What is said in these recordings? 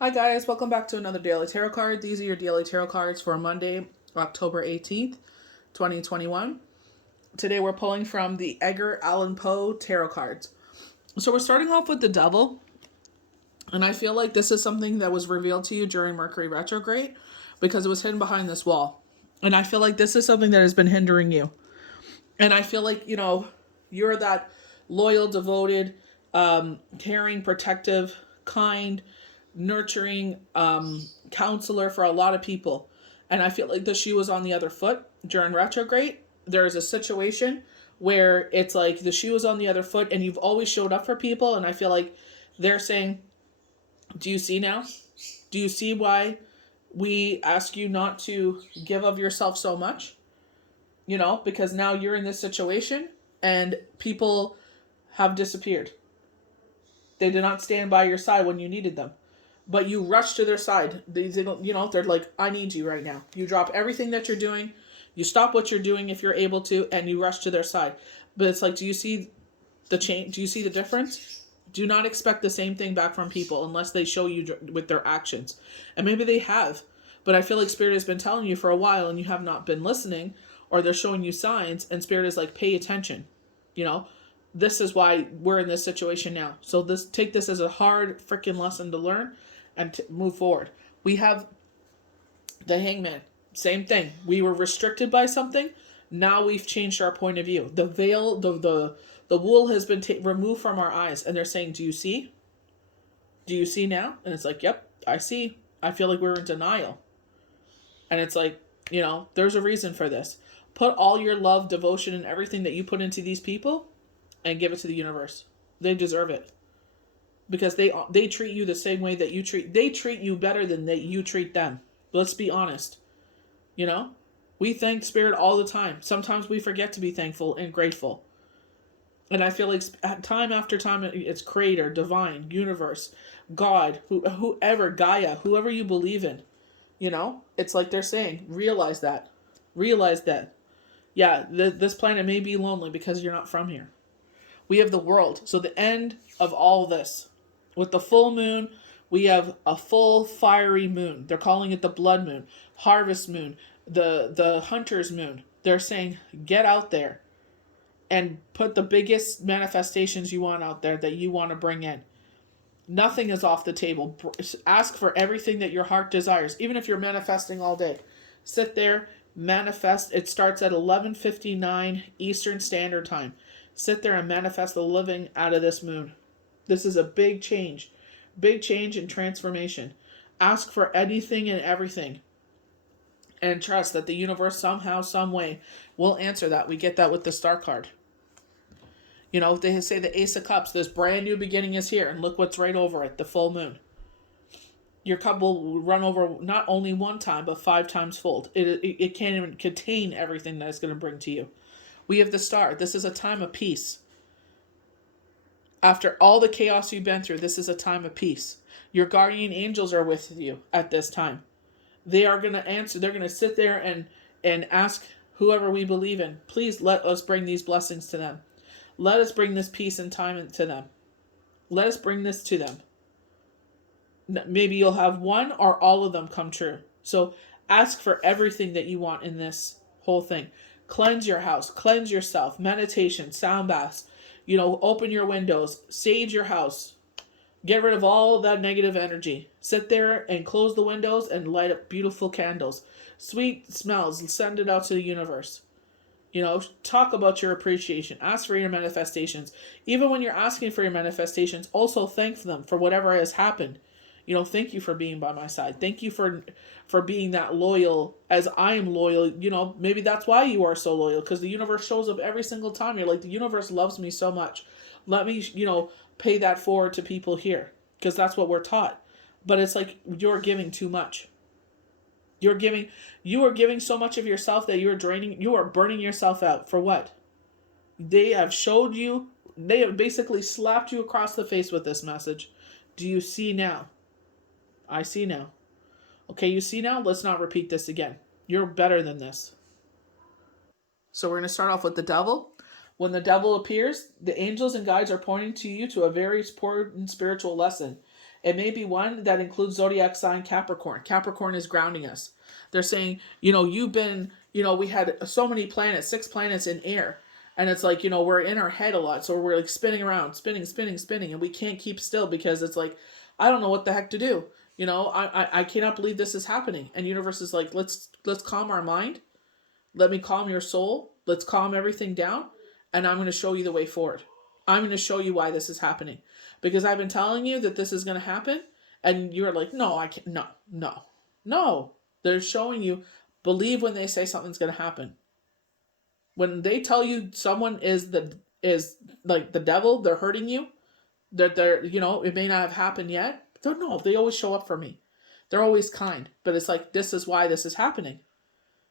Hi guys, welcome back to another daily tarot card. These are your daily tarot cards for Monday, October 18th, 2021. Today we're pulling from the Edgar Allan Poe tarot cards. So we're starting off with the Devil, and I feel like this is something that was revealed to you during Mercury retrograde because it was hidden behind this wall. And I feel like this is something that has been hindering you. And I feel like, you're that loyal, devoted, caring, protective, kind, nurturing counselor for a lot of people. And I feel like the shoe was on the other foot during retrograde. There is a situation where it's like the shoe is on the other foot and you've always showed up for people. And I feel like they're saying, do you see now? Do you see why we ask you not to give of yourself so much? Because now you're in this situation and people have disappeared. They did not stand by your side when you needed them. But you rush to their side. They don't, they're like, I need you right now. You drop everything that you're doing. You stop what you're doing if you're able to, and you rush to their side. But it's like, do you see the change? Do you see the difference? Do not expect the same thing back from people unless they show you with their actions. And maybe they have. But I feel like Spirit has been telling you for a while and you have not been listening, or they're showing you signs, and Spirit is like, pay attention. This is why we're in this situation now. So take this as a hard freaking lesson to learn and move forward. We have the Hangman. Same thing. We were restricted by something. Now we've changed our point of view. The veil, the wool has been removed from our eyes, and they're saying, "Do you see? Do you see now?" And it's like, "Yep, I see." I feel like we're in denial, and it's like, there's a reason for this. Put all your love, devotion, and everything that you put into these people, and give it to the universe. They deserve it. Because they treat you the same way that they treat you better than you treat them. Let's be honest. We thank Spirit all the time. Sometimes we forget to be thankful and grateful. And I feel like time after time, it's Creator, Divine, Universe, God, whoever, Gaia, whoever you believe in. It's like they're saying, realize that. Realize that. Yeah, this planet may be lonely because you're not from here. We have the world. So the end of all this. With the full moon, we have a full fiery moon. They're calling it the blood moon, harvest moon, the hunter's moon. They're saying, get out there and put the biggest manifestations you want out there that you want to bring in. Nothing is off the table. Ask for everything that your heart desires, even if you're manifesting all day. Sit there, manifest. It starts at 11:59 Eastern Standard Time. Sit there and manifest the living out of this moon. This is a big change and transformation. Ask for anything and everything, and trust that the universe somehow, some way, will answer that. We get that with the Star card. They say the Ace of Cups, this brand new beginning is here, and look what's right over it, the full moon. Your cup will run over not only one time, but 5 times fold. It can't even contain everything that it's going to bring to you. We have the Star. This is a time of peace. After all the chaos you've been through, this is a time of peace. Your guardian angels are with you at this time. They are going to answer. They're going to sit there and ask whoever we believe in, please let us bring these blessings to them. Let us bring this peace and time to them. Let us bring this to them. Maybe you'll have one or all of them come true. So ask for everything that you want in this whole thing. Cleanse your house. Cleanse yourself. Meditation. Sound baths. Open your windows. Sage your house. Get rid of all that negative energy. Sit there and close the windows and light up beautiful candles. Sweet smells. Send it out to the universe. Talk about your appreciation. Ask for your manifestations. Even when you're asking for your manifestations, also thank them for whatever has happened. Thank you for being by my side. Thank you for being that loyal as I am loyal. Maybe that's why you are so loyal, because the universe shows up every single time. You're like, the universe loves me so much. Let me, pay that forward to people here, because that's what we're taught. But it's like you're giving too much. You are giving so much of yourself that you are burning yourself out. For what? They have basically slapped you across the face with this message. Do you see now? I see now. Okay, you see now? Let's not repeat this again. You're better than this. So we're going to start off with the devil. When the devil appears, the angels and guides are pointing to you to a very important spiritual lesson. It may be one that includes zodiac sign Capricorn. Capricorn is grounding us. They're saying, you've been, we had so many planets, 6 planets in air. And it's like, we're in our head a lot. So we're like spinning around, spinning, spinning, spinning. And we can't keep still because it's like, I don't know what the heck to do. I cannot believe this is happening. And universe is like, let's calm our mind. Let me calm your soul. Let's calm everything down. And I'm going to show you the way forward. I'm going to show you why this is happening. Because I've been telling you that this is going to happen. And you're like, no, I can't. No. They're showing you, believe when they say something's going to happen. When they tell you someone is like the devil, they're hurting you. They're it may not have happened yet. But no, they always show up for me. They're always kind. But it's like, this is why this is happening.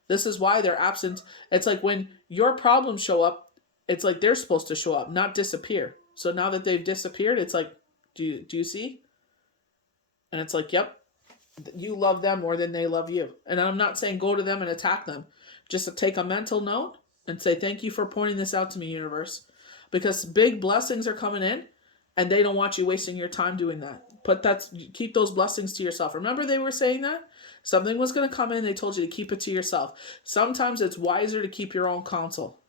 This is why they're absent. It's like when your problems show up, it's like they're supposed to show up, not disappear. So now that they've disappeared, it's like, do you see? And it's like, yep, you love them more than they love you. And I'm not saying go to them and attack them. Just to take a mental note and say, thank you for pointing this out to me, universe. Because big blessings are coming in and they don't want you wasting your time doing that. Keep those blessings to yourself. Remember they were saying that? Something was going to come in. They told you to keep it to yourself. Sometimes it's wiser to keep your own counsel.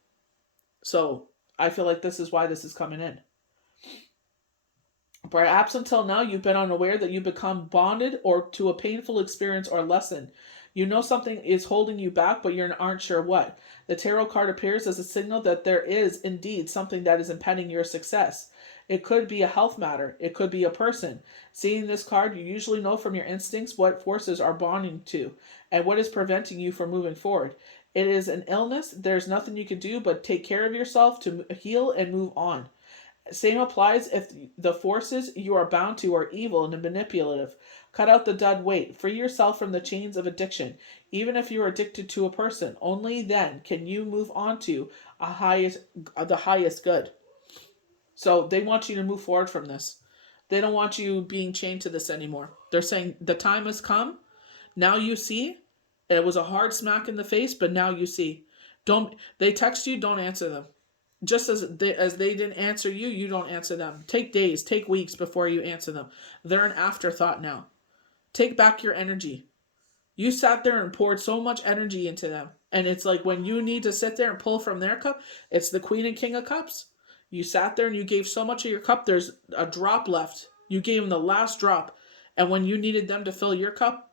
So I feel like this is why this is coming in. Perhaps until now you've been unaware that you become bonded or to a painful experience or lesson. You know something is holding you back, but you aren't sure what. The tarot card appears as a signal that there is indeed something that is impeding your success. It could be a health matter. It could be a person. Seeing this card, you usually know from your instincts what forces are bonding to and what is preventing you from moving forward. It is an illness. There's nothing you can do but take care of yourself to heal and move on. Same applies if the forces you are bound to are evil and manipulative. Cut out the dead weight. Free yourself from the chains of addiction. Even if you are addicted to a person, only then can you move on to the highest good. So they want you to move forward from this. They don't want you being chained to this anymore. They're saying the time has come. Now you see. It was a hard smack in the face, but now you see. They text you, don't answer them. Just as they didn't answer you, you don't answer them. Take days, take weeks before you answer them. They're an afterthought now. Take back your energy. You sat there and poured so much energy into them. And it's like when you need to sit there and pull from their cup, it's the Queen and King of Cups. You sat there and you gave so much of your cup, there's a drop left. You gave them the last drop. And when you needed them to fill your cup,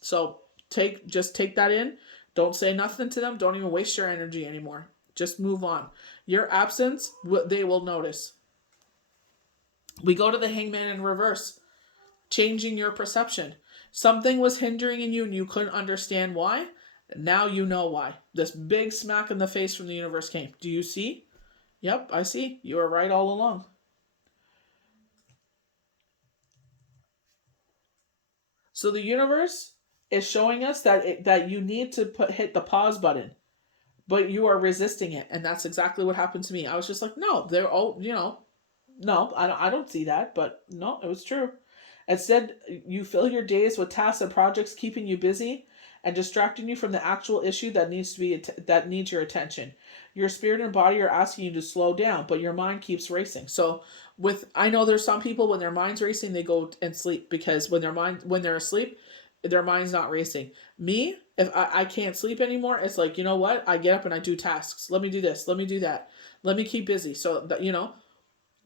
so just take that in. Don't say nothing to them. Don't even waste your energy anymore. Just move on. Your absence, they will notice. We go to the Hangman in reverse. Changing your perception. Something was hindering in you and you couldn't understand why. Now you know why. This big smack in the face from the universe came. Do you see? Yep, I see. You were right all along. So the universe is showing us that you need to hit the pause button. But you are resisting it. And that's exactly what happened to me. I was just like, no, they're all, no, I don't see that. But no, it was true. Instead, you fill your days with tasks and projects keeping you busy and distracting you from the actual issue that needs your attention. Your spirit and body are asking you to slow down, but your mind keeps racing. So I know there's some people when their mind's racing, they go and sleep because when they're asleep, their mind's not racing. Me, if I can't sleep anymore, it's like, you know what? I get up and I do tasks. Let me do this. Let me do that. Let me keep busy. So that,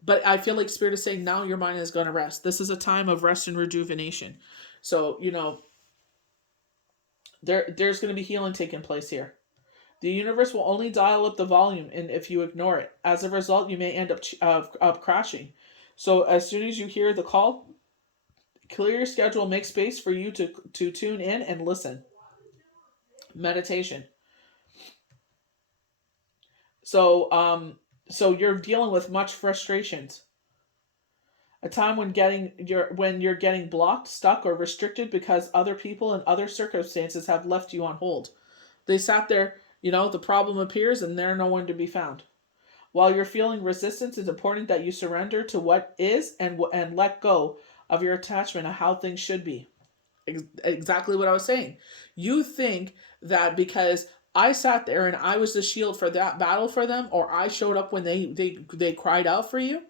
but I feel like Spirit is saying now your mind is going to rest. This is a time of rest and rejuvenation. So, there's going to be healing taking place here. The universe will only dial up the volume and if you ignore it. As a result, you may end up crashing. So as soon as you hear the call, clear your schedule, make space for you to tune in and listen. Meditation. So you're dealing with much frustrations. A time when you're getting blocked, stuck, or restricted because other people and other circumstances have left you on hold. They sat there, the problem appears and they're no one to be found. While you're feeling resistance, it's important that you surrender to what is and let go of your attachment of how things should be. Exactly what I was saying. You think that because I sat there and I was the shield for that battle for them, or I showed up when they cried out for you,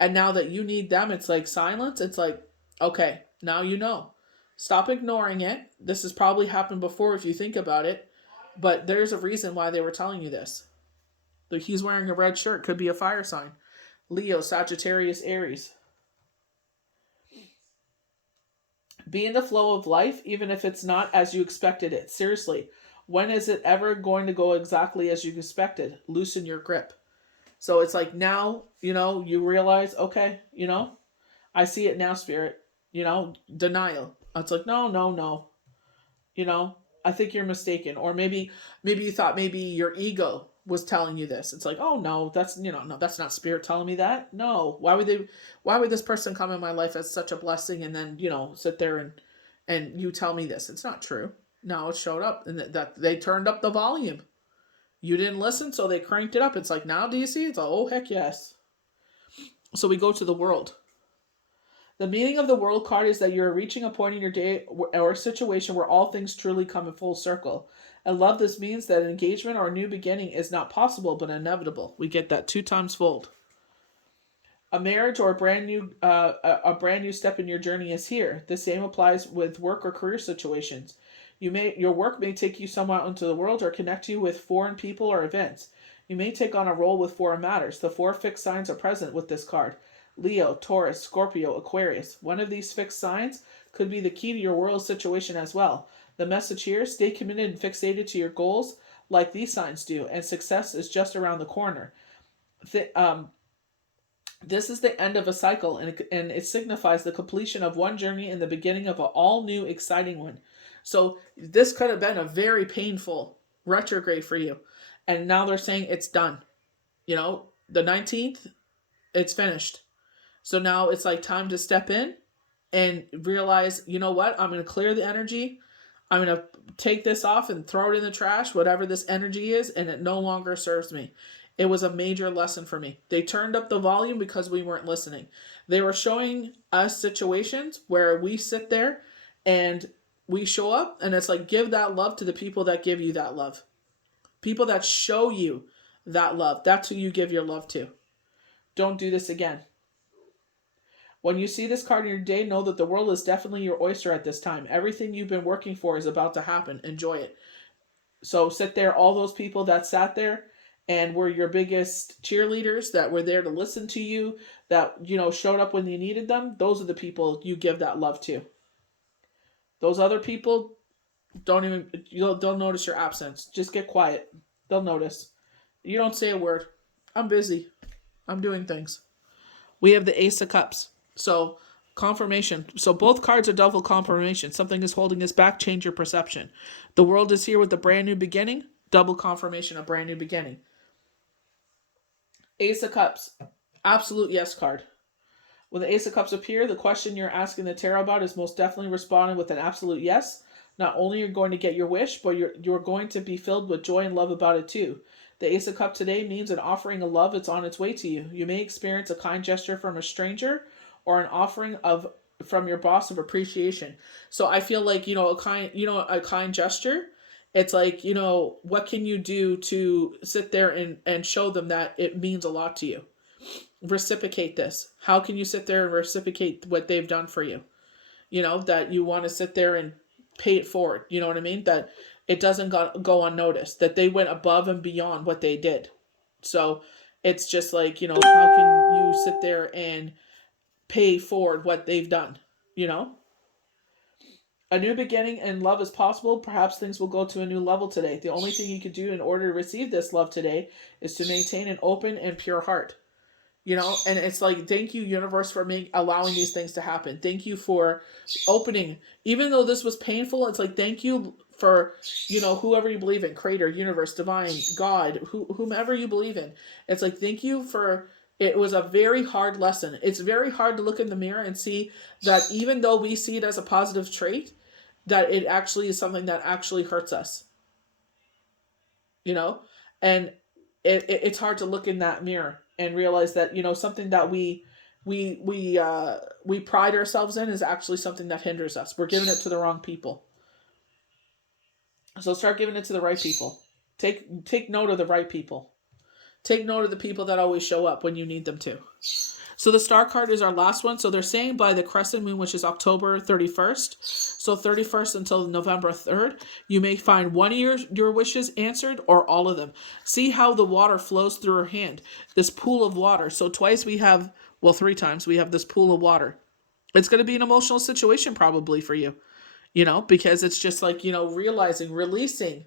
and now that you need them, it's like silence. It's like, Okay, now you know. Stop ignoring it. This has probably happened before if you think about it, but there's a reason why they were telling you this. Like, he's wearing a red shirt, could be a fire sign. Leo, Sagittarius, Aries. Be in the flow of life, even if it's not as you expected it. Seriously, when is it ever going to go exactly as you expected? Loosen your grip. So it's like now, you realize, okay, I see it now, Spirit. Denial. It's like, no, no, no. you know I think you're mistaken. Or maybe you thought maybe your ego was telling you this. It's like, oh no, that's no, that's not spirit telling me that. No, why would this person come in my life as such a blessing and then sit there and you tell me this? It's not true. Now it showed up, and that they turned up the volume. You didn't listen, so they cranked it up. It's like, now do you see? It's like, oh heck yes. So we go to the world. The meaning of the world card is that you are reaching a point in your day or situation where all things truly come in full circle. And love, this means that an engagement or a new beginning is not possible but inevitable. We get that 2 times fold. A marriage or a brand new step in your journey is here. The same applies with work or career situations. Your work may take you somewhat into the world or connect you with foreign people or events. You may take on a role with foreign matters. The 4 fixed signs are present with this card: Leo, Taurus, Scorpio, Aquarius. One of these fixed signs could be the key to your world situation as well. The message here: stay committed and fixated to your goals like these signs do, and success is just around the corner. This is the end of a cycle, and it signifies the completion of one journey and the beginning of an all new, exciting one. So this could have been a very painful retrograde for you, and now they're saying it's done. The 19th, it's finished. So now it's like time to step in and realize, you know what? I'm going to clear the energy. I'm going to take this off and throw it in the trash, whatever this energy is, and it no longer serves me. It was a major lesson for me. They turned up the volume because we weren't listening. They were showing us situations where we sit there and we show up, and it's like, give that love to the people that give you that love. People that show you that love. That's who you give your love to. Don't do this again. When you see this card in your day, know that the world is definitely your oyster at this time. Everything you've been working for is about to happen. Enjoy it. So sit there, all those people that sat there and were your biggest cheerleaders, that were there to listen to you, that showed up when you needed them, those are the people you give that love to. Those other people, they'll notice your absence. Just get quiet. They'll notice. You don't say a word. I'm busy. I'm doing things. We have the Ace of Cups. So, confirmation. So both cards are double confirmation. Something is holding us back. Change your perception. The world is here with a brand new beginning. Double confirmation, a brand new beginning. Ace of Cups. Absolute yes card. When the Ace of Cups appear, the question you're asking the tarot about is most definitely responding with an absolute yes. Not only are you going to get your wish, but you're going to be filled with joy and love about it too. The Ace of Cups today means an offering of love that's on its way to you. You may experience a kind gesture from a stranger or an offering from your boss of appreciation. So I feel like, a kind gesture. It's like, what can you do to sit there and show them that it means a lot to you? Reciprocate this. How can you sit there and reciprocate what they've done for you? That you want to sit there and pay it forward. You know what I mean? That it doesn't go unnoticed, that they went above and beyond what they did. So it's just like, how can you sit there and pay forward what they've done? A new beginning and love is possible. Perhaps things will go to a new level today. The only thing you can do in order to receive this love today is to maintain an open and pure heart. And it's like, thank you, universe, for allowing these things to happen. Thank you for opening. Even though this was painful, it's like, thank you for, whoever you believe in, creator, universe, divine, God, whomever you believe in. It's like, thank you for, it was a very hard lesson. It's very hard to look in the mirror and see that even though we see it as a positive trait, that it actually is something that actually hurts us. And it's hard to look in that mirror and realize that something that we pride ourselves in is actually something that hinders us. We're giving it to the wrong people. So start giving it to the right people. Take note of the right people. Take note of the people that always show up when you need them to. So the star card is our last one. So they're saying by the crescent moon, which is October 31st, so 31st until November 3rd, you may find one of your wishes answered or all of them. See how the water flows through her hand, this pool of water. So twice we have, well, 3 times we have this pool of water. It's going to be an emotional situation probably for you, because it's just like, realizing, releasing,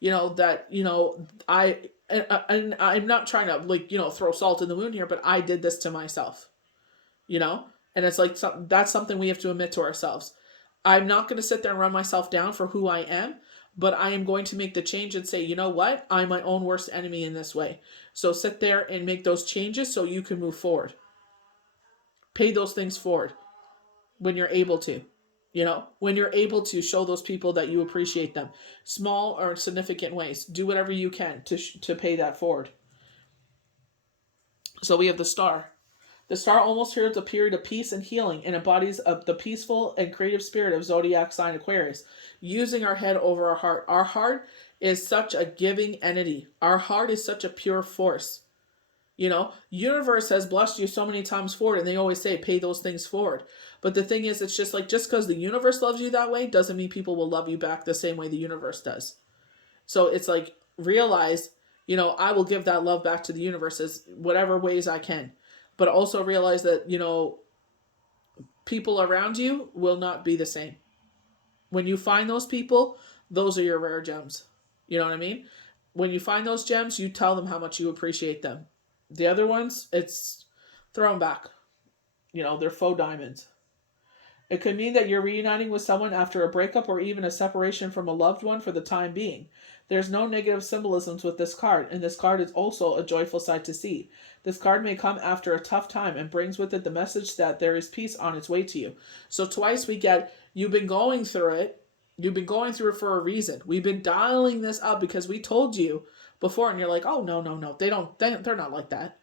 that, and I'm not trying to like, throw salt in the wound here, but I did this to myself, and it's like, that's something we have to admit to ourselves. I'm not going to sit there and run myself down for who I am, but I am going to make the change and say, you know what? I'm my own worst enemy in this way. So sit there and make those changes so you can move forward. Pay those things forward when you're able to. When you're able to show those people that you appreciate them, small or significant ways, do whatever you can to pay that forward. So we have the star. The star almost heralds a period of peace and healing and embodies the peaceful and creative spirit of zodiac sign Aquarius, using our head over our heart. Our heart is such a giving entity. Our heart is such a pure force. Universe has blessed you so many times forward, and they always say pay those things forward. But the thing is, it's just like, just because the universe loves you that way doesn't mean people will love you back the same way the universe does. So it's like, realize, I will give that love back to the universe as whatever ways I can. But also realize that, people around you will not be the same. When you find those people, those are your rare gems. You know what I mean? When you find those gems, you tell them how much you appreciate them. The other ones, it's throw them back. They're faux diamonds. It could mean that you're reuniting with someone after a breakup or even a separation from a loved one for the time being. There's no negative symbolisms with this card, and this card is also a joyful sight to see. This card may come after a tough time and brings with it the message that there is peace on its way to you. So twice we get, you've been going through it. You've been going through it for a reason. We've been dialing this up because we told you before, and you're like, oh, no. They're not like that.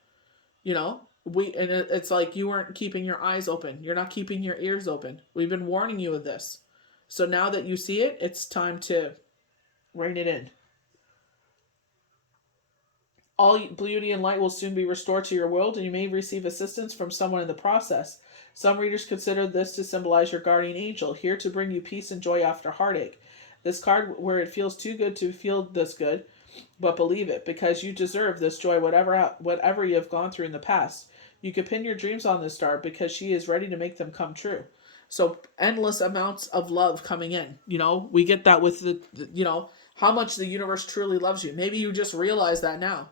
And it's like you weren't keeping your eyes open. You're not keeping your ears open. We've been warning you of this. So now that you see it, it's time to rein it in. All beauty and light will soon be restored to your world, and you may receive assistance from someone in the process. Some readers consider this to symbolize your guardian angel, here to bring you peace and joy after heartache. This card, where it feels too good to feel this good, but believe it, because you deserve this joy, whatever you have gone through in the past. You can pin your dreams on this star because she is ready to make them come true. So endless amounts of love coming in. We get that with the how much the universe truly loves you. Maybe you just realize that now.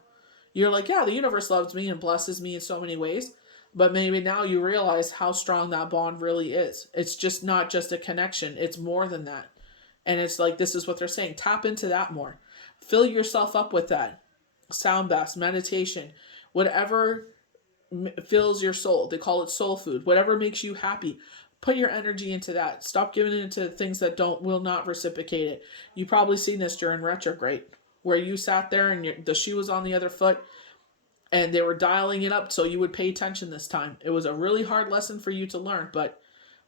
You're like, yeah, the universe loves me and blesses me in so many ways. But maybe now you realize how strong that bond really is. It's just not just a connection. It's more than that. And it's like, this is what they're saying. Tap into that more. Fill yourself up with that. Sound baths, meditation, whatever fills your soul. They call it soul food. Whatever makes you happy. Put your energy into that. Stop giving it into things that will not reciprocate it. You've probably seen this during retrograde, where you sat there and the shoe was on the other foot and they were dialing it up so you would pay attention this time. It was a really hard lesson for you to learn, but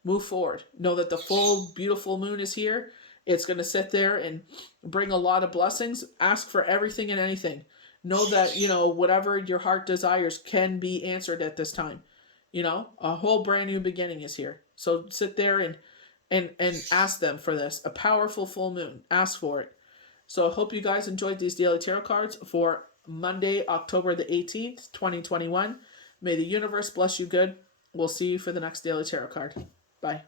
move forward. Know that the full, beautiful moon is here. It's going to sit there and bring a lot of blessings. Ask for everything and anything. Know that, whatever your heart desires can be answered at this time. A whole brand new beginning is here. So sit there and ask them for this. A powerful full moon. Ask for it. So I hope you guys enjoyed these daily tarot cards for Monday, October the 18th, 2021. May the universe bless you good. We'll see you for the next daily tarot card. Bye.